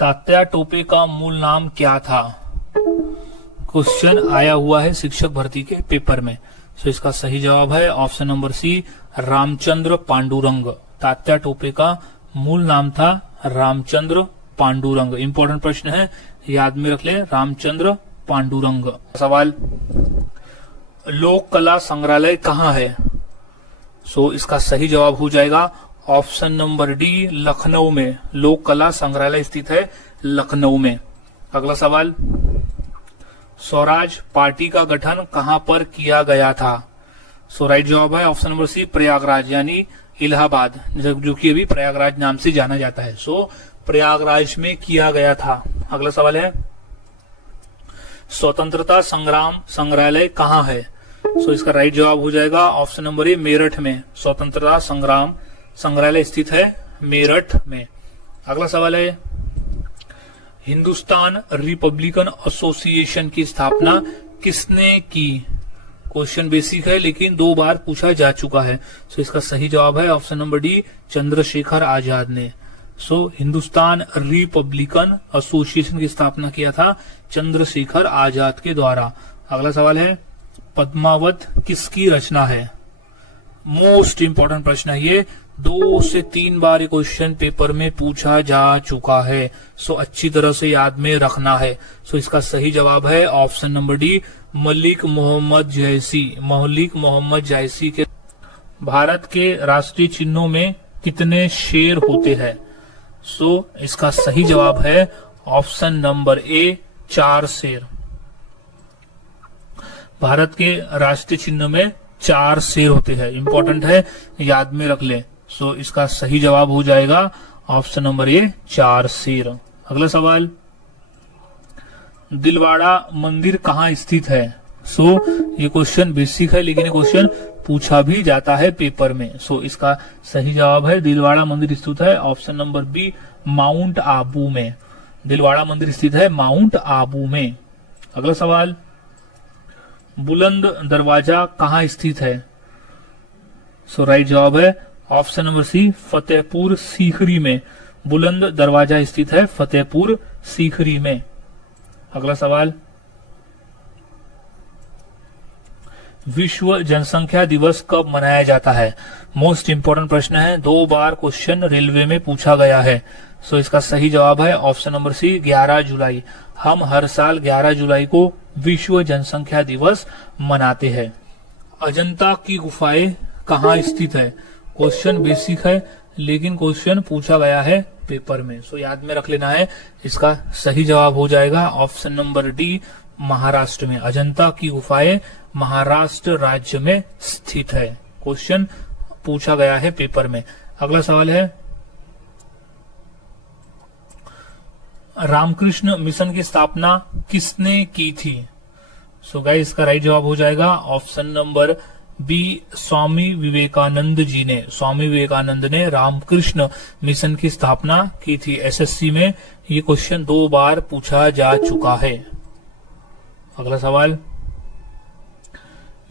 तात्या टोपे का मूल नाम क्या था? क्वेश्चन आया हुआ है शिक्षक भर्ती के पेपर में। तो इसका सही जवाब है option number C, Ramchandra Pandurang. Tatya Tope का मूल नाम था रामचंद्र पांडुरंग। इंपॉर्टेंट प्रश्न है, याद में रख ले, रामचंद्र पांडुरंग। सवाल, लोक कला संग्रहालय कहाँ है? सो इसका सही जवाब हो जाएगा ऑप्शन नंबर डी, लखनऊ में। लोक कला संग्रहालय स्थित है लखनऊ में। अगला सवाल, स्वराज पार्टी का गठन कहां पर किया गया था? सो राइट जवाब है ऑप्शन नंबर सी, प्रयागराज यानी इलाहाबाद, जो कि अभी प्रयागराज नाम से जाना जाता है। सो प्रयागराज में किया गया था। अगला सवाल है, स्वतंत्रता संग्राम संग्रहालय कहाँ है? सो इसका राइट जवाब हो जाएगा ऑप्शन नंबर ए, मेरठ में। स्वतंत्रता संग्राम संग्रहालय स्थित है मेरठ में। अगला सवाल है, हिंदुस्तान रिपब्लिकन एसोसिएशन की स्थापना किसने की? क्वेश्चन बेसिक है लेकिन 2 बार पूछा जा चुका है। सो इसका सही जवाब है option number D, Chandrashekhar Azad ने। सो हिंदुस्तान रिपब्लिकन एसोसिएशन की स्थापना किया था चंद्रशेखर आजाद के द्वारा। अगला सवाल है, पद्मावत किसकी रचना है? मोस्ट इंपॉर्टेंट प्रश्न है ये, 2 से 3 बार ये क्वेश्चन पेपर में पूछा जा चुका है। सो अच्छी तरह से याद में रखना है। सो इसका सही जवाब है option number D, Malik Mohammad Jayasi. Malik Mohammad जैसी के भारत के राष्ट्रीय चिन्हों में कितने शेर होते हैं? सो इसका सही जवाब है ऑप्शन नंबर ए, 4 शेर। भारत के राष्ट्रीय चिन्ह में 4 शेर होते हैं। इंपॉर्टेंट है, याद में रख ले। सो इसका सही जवाब हो जाएगा ऑप्शन नंबर ए, 4 शेर। अगला सवाल, दिलवाड़ा मंदिर कहाँ स्थित है? सो ये क्वेश्चन बेसिक है लेकिन ये क्वेश्चन पूछा भी जाता है पेपर में। सो इसका सही जवाब है, दिलवाड़ा मंदिर स्थित है option number B, Mount Abu में। दिलवाड़ा मंदिर स्थित है माउंट आबू में। अगला सवाल, बुलंद दरवाजा कहाँ स्थित है? सो राइट जवाब है option number C, Fatehpur Sikri में। बुलंद दरवाजा स्थित है फतेहपुर सीकरी में। अगला सवाल, विश्व जनसंख्या दिवस कब मनाया जाता है? मोस्ट इंपोर्टेंट प्रश्न है, 2 बार क्वेश्चन रेलवे में पूछा गया है। सो इसका सही जवाब है ऑप्शन नंबर सी, 11 जुलाई। हम हर साल 11 जुलाई को विश्व जनसंख्या दिवस मनाते हैं। अजंता की गुफाएं कहाँ स्थित है? क्वेश्चन बेसिक है लेकिन क्वेश्चन पूछा गया है पेपर में। सो याद में रख लेना है। इसका सही जवाब हो जाएगा ऑप्शन नंबर डी, महाराष्ट्र में। अजंता की गुफाएं महाराष्ट्र राज्य में स्थित है। क्वेश्चन पूछा गया है पेपर में। अगला सवाल है, रामकृष्ण मिशन की स्थापना किसने की थी? सो गाइस इसका राइट जवाब हो जाएगा option number B, Swami Vivekananda ji ने। स्वामी विवेकानंद ने रामकृष्ण मिशन की स्थापना की थी। एसएससी में ये क्वेश्चन 2 बार पूछा जा चुका है। अगला सवाल,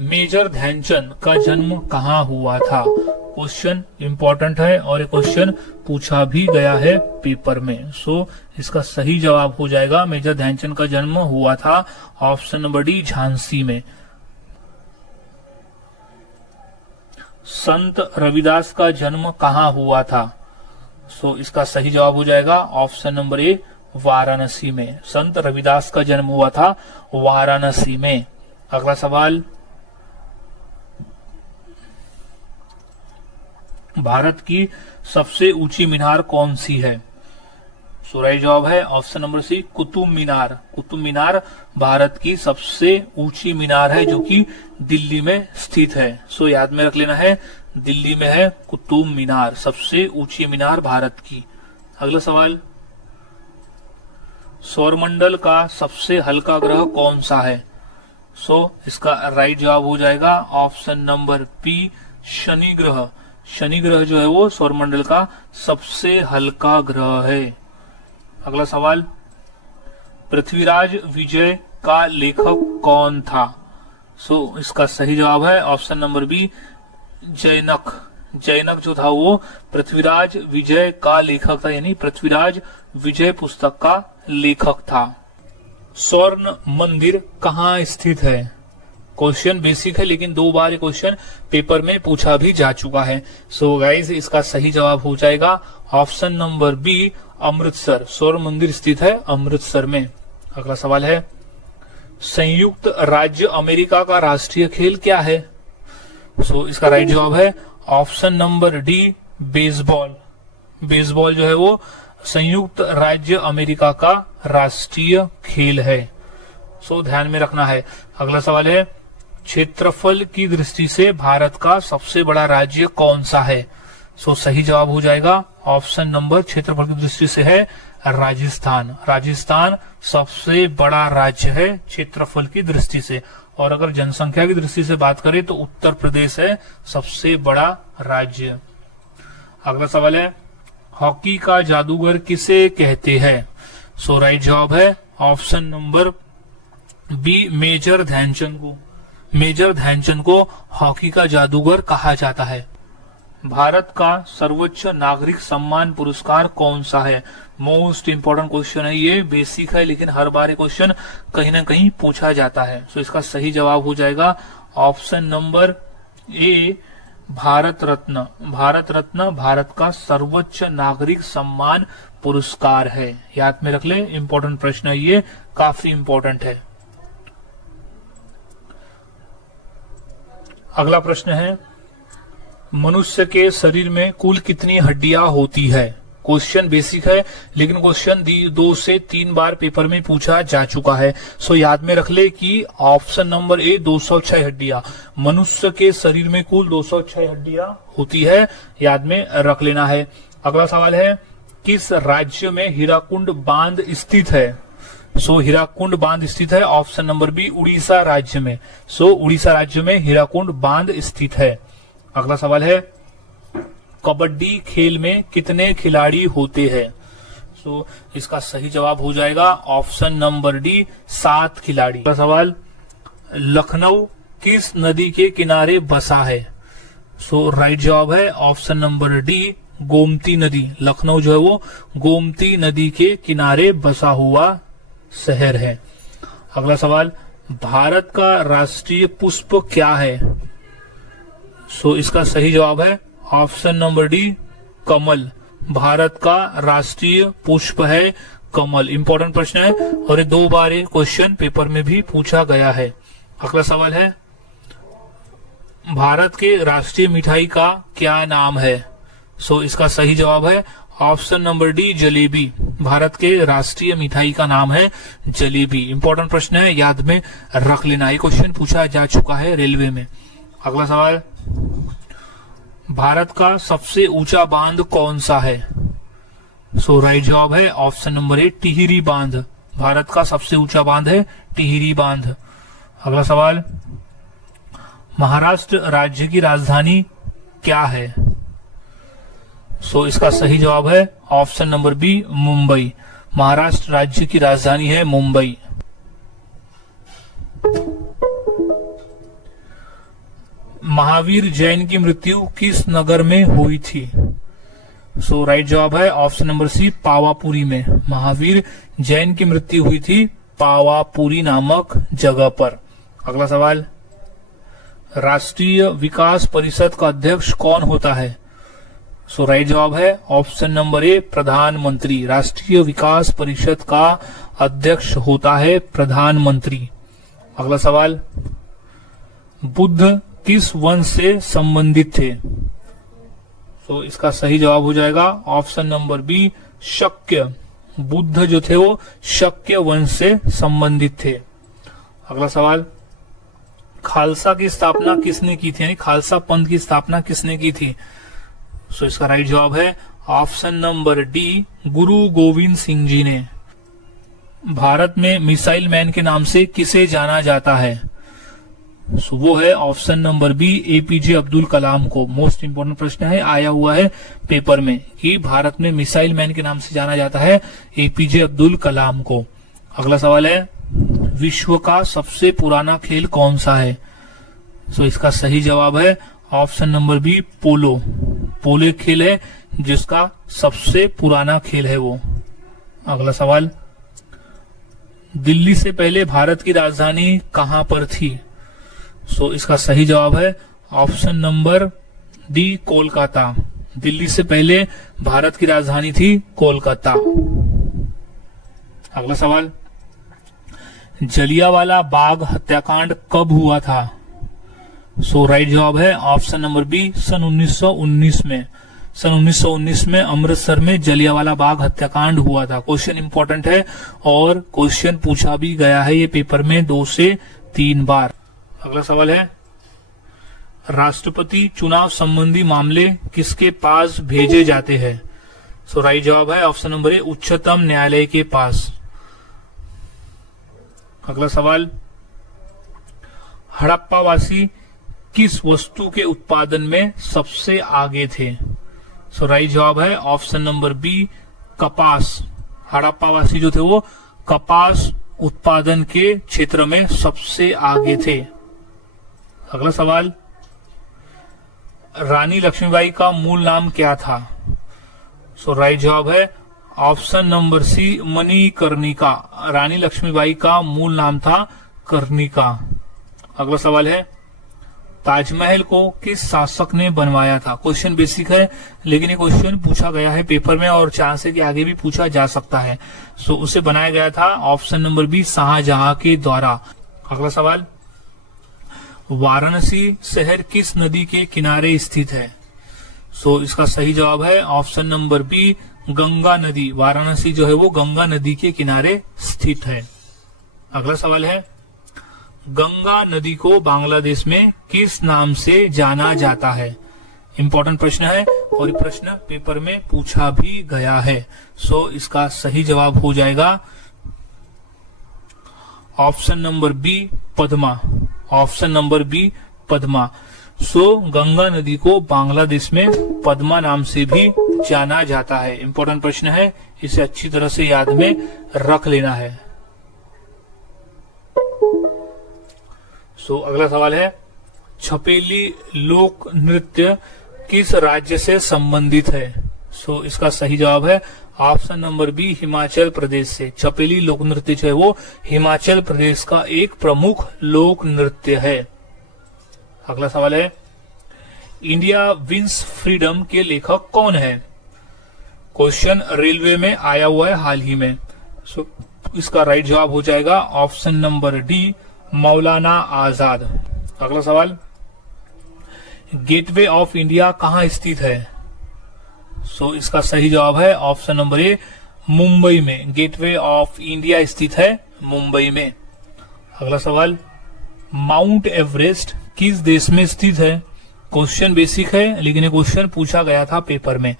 मेजर ध्यानचंद का जन्म कहाँ हुआ था? क्वेश्चन इंपॉर्टेंट है और ये क्वेश्चन पूछा भी गया है पेपर में। सो इसका सही जवाब हो जाएगा, मेजर ध्यानचंद का जन्म हुआ था ऑप्शन नंबर डी, झांसी में। संत रविदास का जन्म कहाँ हुआ था? सो इसका सही जवाब हो जाएगा ऑप्शन नंबर ए, वाराणसी में। संत रविदास का जन्म हुआ था वाराणसी में। अगला सवाल, भारत की सबसे ऊंची मीनार कौन सी है? सो राइट जवाब है ऑप्शन नंबर सी, कुतुब मीनार। कुतुब मीनार भारत की सबसे ऊंची मीनार है जो कि दिल्ली में स्थित है। सो याद में रख लेना है, दिल्ली में है कुतुब मीनार, सबसे ऊंची मीनार भारत की। अगला सवाल, सौरमंडल का सबसे हल्का ग्रह कौन सा है? सो इसका राइट जवाब हो जाएगा ऑप्शन नंबर बी, शनि ग्रह। शनि ग्रह जो है वो सौरमंडल का सबसे हल्का ग्रह है। अगला सवाल, पृथ्वीराज विजय का लेखक कौन था? सो इसका सही जवाब है ऑप्शन नंबर बी, जैनक। जैनक जो था वो पृथ्वीराज विजय का लेखक था, यानी पृथ्वीराज विजय पुस्तक का लेखक था। स्वर्ण मंदिर कहाँ स्थित है? क्वेश्चन बेसिक है लेकिन 2 बार क्वेश्चन पेपर में पूछा भी जा चुका है। सो गाइस इसका सही जवाब हो जाएगा ऑप्शन नंबर बी, अमृतसर। स्वर्ण मंदिर स्थित है अमृतसर में। अगला सवाल है, संयुक्त राज्य अमेरिका का राष्ट्रीय खेल क्या है? सो इसका राइट जवाब है option number D, baseball. Baseball जो है वो संयुक्त राज्य अमेरिका का राष्ट्रीय खेल है। सो ध्यान में रखना है। अगला सवाल है, क्षेत्रफल की दृष्टि से भारत का सबसे बड़ा राज्य कौन सा है? सो सही जवाब हो जाएगा ऑप्शन नंबर, क्षेत्रफल की दृष्टि से है राजस्थान। राजस्थान सबसे बड़ा राज्य है क्षेत्रफल की दृष्टि से। और अगर जनसंख्या की दृष्टि से बात करें तो उत्तर प्रदेश है सबसे बड़ा राज्य। अगला सवाल है, हॉकी का जादूगर किसे कहते हैं? सो राइट जवाब है option number B, Major Dhyanchand को। मेजर ध्यानचंद को हॉकी का जादूगर कहा जाता है। भारत का सर्वोच्च नागरिक सम्मान पुरस्कार कौन सा है? मोस्ट इंपोर्टेंट क्वेश्चन है ये, बेसिक है लेकिन हर बार क्वेश्चन कहीं ना कहीं पूछा जाता है। सो इसका सही जवाब हो जाएगा option number A, Bharat Ratna. Bharat Ratna Bharat का सर्वोच्च नागरिक सम्मान पुरस्कार है। याद में रख ले, इंपॉर्टेंट प्रश्न है ये, काफी इंपॉर्टेंट है। अगला प्रश्न है, मनुष्य के शरीर में कुल कितनी हड्डियां होती है? क्वेश्चन बेसिक है लेकिन क्वेश्चन 2 से 3 बार पेपर में पूछा जा चुका है। सो याद में रख ले कि ऑप्शन नंबर ए, 206 हड्डियां। मनुष्य के शरीर में कुल 206 हड्डियां होती है, याद में रख लेना है। अगला सवाल है, किस राज्य में हीराकुंड बांध स्थित है? सो हीराकुंड बांध स्थित है ऑप्शन नंबर बी, उड़ीसा राज्य में। सो उड़ीसा राज्य में हीराकुंड बांध स्थित है। अगला सवाल है, कबड्डी खेल में कितने खिलाड़ी होते हैं? सो इसका सही जवाब हो जाएगा ऑप्शन नंबर डी, 7 खिलाड़ी। अगला सवाल, लखनऊ किस नदी के किनारे बसा है? सो राइट जवाब है ऑप्शन नंबर डी, गोमती नदी। लखनऊ जो है वो गोमती नदी के किनारे बसा हुआ शहर है। अगला सवाल, भारत का राष्ट्रीय पुष्प क्या है? सो इसका सही जवाब है ऑप्शन नंबर डी, कमल। भारत का राष्ट्रीय पुष्प है कमल। इंपॉर्टेंट प्रश्न है और ये 2 बार क्वेश्चन पेपर में भी पूछा गया है। अगला सवाल है, भारत के राष्ट्रीय मिठाई का क्या नाम है? सो इसका सही जवाब है option number D, jalebi. Bharat के राष्ट्रीय मिठाई का नाम है जलेबी। इंपॉर्टेंट प्रश्न है, याद में रख लेना। ये क्वेश्चन पूछा जा चुका है रेलवे में। अगला सवाल, भारत का सबसे ऊंचा बांध कौन सा है? सो राइट जवाब है ऑप्शन नंबर ए, टिहरी बांध। भारत का सबसे ऊंचा बांध है टिहरी बांध। अगला सवाल, महाराष्ट्र राज्य की राजधानी क्या है? सो इसका सही जवाब है option number B, Mumbai. Maharashtra राज्य की राजधानी है मुंबई। महावीर जैन की मृत्यु किस नगर में हुई थी? सो राइट जवाब है ऑप्शन नंबर सी, पावापुरी में। महावीर जैन की मृत्यु हुई थी पावापुरी नामक जगह पर। अगला सवाल, राष्ट्रीय विकास परिषद का अध्यक्ष कौन होता है? सो राइट जवाब है ऑप्शन नंबर ए, प्रधानमंत्री। राष्ट्रीय विकास परिषद का अध्यक्ष होता है प्रधानमंत्री। अगला सवाल, बुद्ध किस वंश से संबंधित थे? तो इसका सही जवाब हो जाएगा ऑप्शन नंबर बी, शक्य। बुद्ध जो थे वो शक्य वंश से संबंधित थे। अगला सवाल, खालसा की स्थापना किसने की थी, यानी खालसा पंथ की स्थापना किसने की थी? सो इसका राइट जवाब है ऑप्शन नंबर डी, गुरु गोविंद सिंह जी ने। भारत में मिसाइल मैन के नाम से किसे जाना जाता है? सो वो है option number B, APJ Abdul Kalam को। मोस्ट इंपोर्टेंट प्रश्न है, आया हुआ है पेपर में कि भारत में मिसाइल मैन के नाम से जाना जाता है एपीजे अब्दुल कलाम को। अगला सवाल है, विश्व का सबसे पुराना खेल कौन सा है? सो इसका सही जवाब है ऑप्शन नंबर बी पोलो। पोलो एक खेल है जिसका सबसे पुराना खेल है वो। अगला सवाल, दिल्ली से पहले भारत की राजधानी कहां पर थी? सो इसका सही जवाब है option number D Kolkata. Delhi से पहले भारत की राजधानी थी कोलकाता। अगला सवाल, जलियांवाला बाग हत्याकांड कब हुआ था? सो राइट जवाब है ऑप्शन नंबर बी सन 1919 में। सन 1919 में अमृतसर में जलियांवाला बाग हत्याकांड हुआ था। क्वेश्चन इंपॉर्टेंट है और क्वेश्चन पूछा भी गया है ये पेपर में 2 से 3 बार। अगला सवाल है, राष्ट्रपति चुनाव संबंधी मामले किसके पास भेजे जाते हैं? सो राइट जवाब है ऑप्शन नंबर ए उच्चतम न्यायालय के पास। अगला सवाल, हड़प्पावासी किस वस्तु के उत्पादन में सबसे आगे थे? सो राइट जवाब है ऑप्शन नंबर बी कपास। हड़प्पावासी जो थे वो कपास उत्पादन के क्षेत्र में सबसे आगे थे। अगला सवाल, रानी लक्ष्मीबाई का मूल नाम क्या था? सो राइट जवाब है ऑप्शन नंबर सी मणिकर्णिका। रानी लक्ष्मीबाई का मूल नाम था कर्णिका। अगला सवाल है, ताजमहल को किस शासक ने बनवाया था? क्वेश्चन बेसिक है लेकिन ये क्वेश्चन पूछा गया है पेपर में और चांस है कि आगे भी पूछा जा सकता है। सो उसे बनाया गया था ऑप्शन नंबर बी शाहजहां के द्वारा। अगला सवाल, वाराणसी शहर किस नदी के किनारे स्थित है? सो इसका सही जवाब है ऑप्शन नंबर बी गंगा नदी। वाराणसी जो है वो गंगा नदी के किनारे स्थित है। अगला सवाल है, गंगा नदी को बांग्लादेश में किस नाम से जाना जाता है? इंपॉर्टेंट प्रश्न है और ये प्रश्न पेपर में पूछा भी गया है। सो इसका सही जवाब हो जाएगा option number B Padma. Option number B Padma. So Ganga नदी को बांग्लादेश में पद्मा नाम से भी जाना जाता है। इंपॉर्टेंट प्रश्न है, इसे अच्छी तरह से याद में रख लेना है। सो अगला सवाल है, छपेली लोक नृत्य किस राज्य से संबंधित है? सो इसका सही जवाब है option number B Himachal Pradesh से। छपेली लोक नृत्य जो है वो हिमाचल प्रदेश का एक प्रमुख लोक नृत्य है। अगला सवाल है, इंडिया विंस फ्रीडम के लेखक कौन है? क्वेश्चन रेलवे में आया हुआ है हाल ही में। सो इसका राइट जवाब हो जाएगा option number D Maulana Azad. अगला सवाल, गेटवे ऑफ इंडिया कहां स्थित है? सो इसका सही जवाब है ऑप्शन नंबर ए मुंबई में। गेटवे ऑफ इंडिया स्थित है मुंबई में। अगला सवाल, माउंट एवरेस्ट किस देश में स्थित है? क्वेश्चन बेसिक है लेकिन ये क्वेश्चन पूछा गया था पेपर में।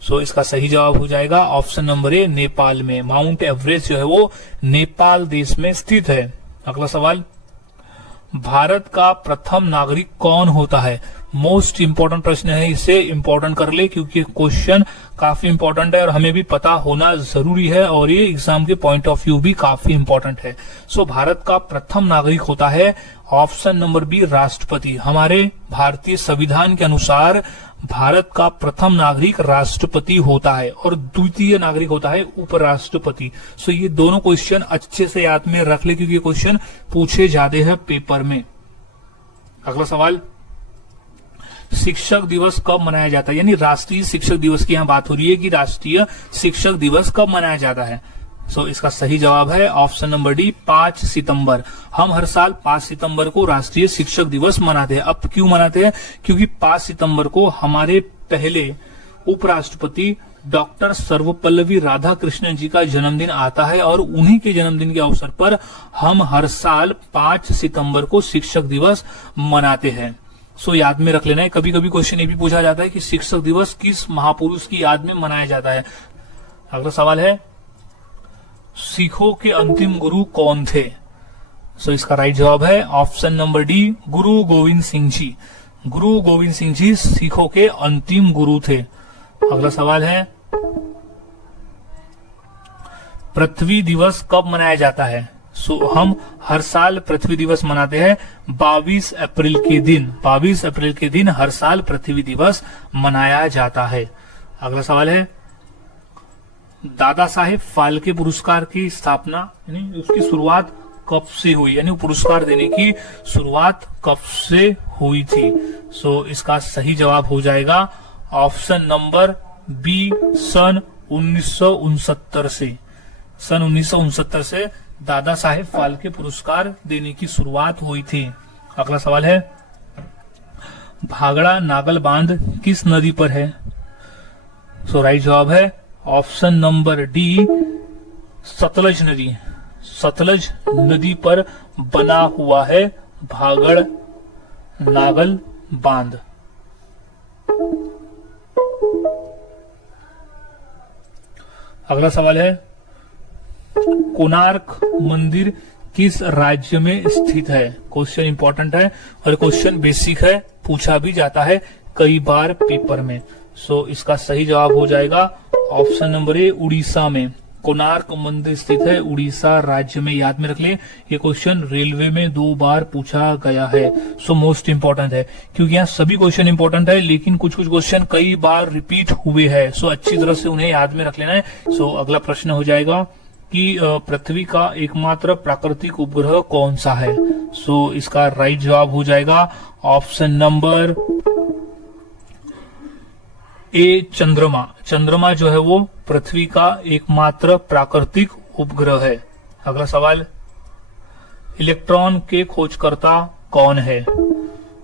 सो इसका सही जवाब हो जाएगा ऑप्शन नंबर ए नेपाल में। माउंट एवरेस्ट जो है वो नेपाल देश में स्थित है। अगला सवाल, भारत का प्रथम नागरिक कौन होता है? मोस्ट इंपॉर्टेंट प्रश्न है, इसे इंपॉर्टेंट कर ले क्योंकि क्वेश्चन काफी इंपॉर्टेंट है और हमें भी पता होना जरूरी है और ये एग्जाम के पॉइंट ऑफ व्यू भी काफी इंपॉर्टेंट है। सो भारत का प्रथम नागरिक होता है ऑप्शन नंबर बी राष्ट्रपति। हमारे भारतीय संविधान के अनुसार भारत का प्रथम नागरिक राष्ट्रपति होता है और द्वितीय नागरिक होता है उपराष्ट्रपति। सो ये दोनों क्वेश्चन अच्छे से याद में रख ले क्योंकि क्वेश्चन पूछे जाते हैं पेपर में। अगला सवाल, शिक्षक दिवस कब मनाया जाता है? यानी राष्ट्रीय शिक्षक दिवस की यहाँ बात हो रही है कि राष्ट्रीय शिक्षक दिवस कब मनाया जाता है। सो इसका सही जवाब है ऑप्शन नंबर डी 5 सितंबर। हम हर साल 5 सितंबर को राष्ट्रीय शिक्षक दिवस मनाते हैं। अब क्यों मनाते हैं? क्योंकि 5 सितंबर को हमारे पहले उपराष्ट्रपति डॉक्टर सर्वपल्लवी राधाकृष्णन जी का जन्मदिन आता है और उन्हीं के जन्मदिन के अवसर पर हम हर साल 5 सितंबर को शिक्षक दिवस मनाते हैं। सो याद में रख लेना है। कभी कभी क्वेश्चन ये भी पूछा जाता है कि शिक्षक दिवस किस महापुरुष की याद में मनाया जाता है। अगला सवाल है, सिखों के अंतिम गुरु कौन थे? सो इसका राइट जवाब है ऑप्शन नंबर डी गुरु गोविंद सिंह जी। गुरु गोविंद सिंह जी सिखों के अंतिम गुरु थे। अगला सवाल है, पृथ्वी दिवस कब मनाया जाता है? सो हम हर साल पृथ्वी दिवस मनाते हैं 22 अप्रैल के दिन। 22 अप्रैल के दिन हर साल पृथ्वी दिवस मनाया जाता है। अगला सवाल है, दादा साहेब फाल्के पुरस्कार की स्थापना यानी उसकी शुरुआत कब से हुई, यानी पुरस्कार देने की शुरुआत कब से हुई थी। सो इसका सही जवाब हो जाएगा ऑप्शन नंबर बी, सन 1969 से। सन 1969 से दादा साहेब फाल्के पुरस्कार देने की शुरुआत हुई थी। अगला सवाल है, भागड़ा नागल बांध किस नदी पर है। सो राइट जवाब है ऑप्शन नंबर डी, सतलज नदी। सतलज नदी पर बना हुआ है भागड़ नागल बांध। अगला सवाल है, कोणार्क मंदिर किस राज्य में स्थित है। क्वेश्चन इंपॉर्टेंट है और क्वेश्चन बेसिक है, पूछा भी जाता है कई बार पेपर में। सो इसका सही जवाब हो जाएगा ऑप्शन नंबर ए, उड़ीसा में। कोणार्क मंदिर स्थित है उड़ीसा राज्य में, याद में रख ले। ये क्वेश्चन रेलवे में 2 बार पूछा गया है। सो मोस्ट इंपॉर्टेंट है, क्योंकि यहाँ सभी क्वेश्चन इंपॉर्टेंट है लेकिन कुछ कुछ क्वेश्चन कई बार रिपीट हुए हैं। सो अच्छी तरह से उन्हें याद में रख लेना है। सो अगला प्रश्न हो जाएगा कि पृथ्वी का एकमात्र प्राकृतिक उपग्रह कौन सा है। सो इसका राइट जवाब हो जाएगा ऑप्शन नंबर ए, चंद्रमा। चंद्रमा जो है वो पृथ्वी का एकमात्र प्राकृतिक उपग्रह है। अगला सवाल, इलेक्ट्रॉन के खोजकर्ता कौन है।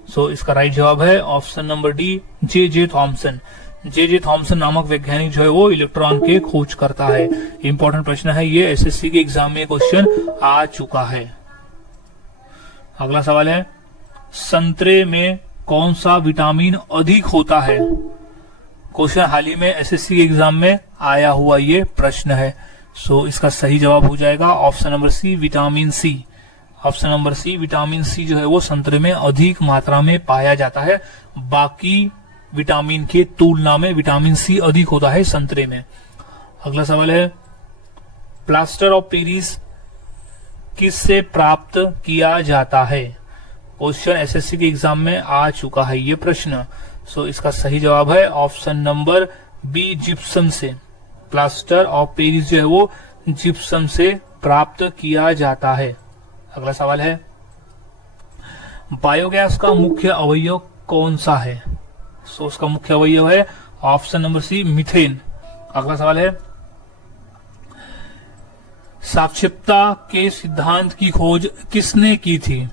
सो इसका राइट जवाब है option number D, J Thomson. J Thomson नामक वैज्ञानिक जो है वो इलेक्ट्रॉन के खोज करता है। इंपॉर्टेंट प्रश्न है ये, एसएससी के एग्जाम में क्वेश्चन आ चुका है। अगला सवाल है, संतरे में कौन सा विटामिन अधिक होता है। क्वेश्चन हाल ही में एसएससी के एग्जाम में आया हुआ ये प्रश्न है। सो इसका सही जवाब हो जाएगा option number C, vitamin C. Option number C, vitamin C जो है वो संतरे में अधिक मात्रा में पाया जाता है। बाकी विटामिन के तुलना में विटामिन सी अधिक होता है संतरे में। अगला सवाल है, प्लास्टर ऑफ पेरिस किससे प्राप्त किया जाता है। क्वेश्चन एसएससी के एग्जाम में आ चुका है ये प्रश्न। सो इसका सही जवाब है ऑप्शन नंबर बी, जिप्सम से। प्लास्टर ऑफ पेरिस जो है वो जिप्सम से प्राप्त किया जाता है। अगला सवाल है, बायोगैस का मुख्य अवयव कौन सा है। सो उसका मुख्य अवयव है ऑप्शन नंबर सी, मीथेन। अगला सवाल है, सापेक्षता के सिद्धांत की खोज किसने की थी।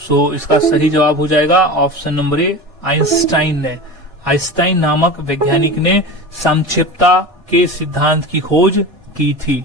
सो इसका सही जवाब हो जाएगा ऑप्शन नंबर ए, आइंस्टाइन ने। आइंस्टाइन नामक वैज्ञानिक ने सापेक्षता के सिद्धांत की खोज की थी।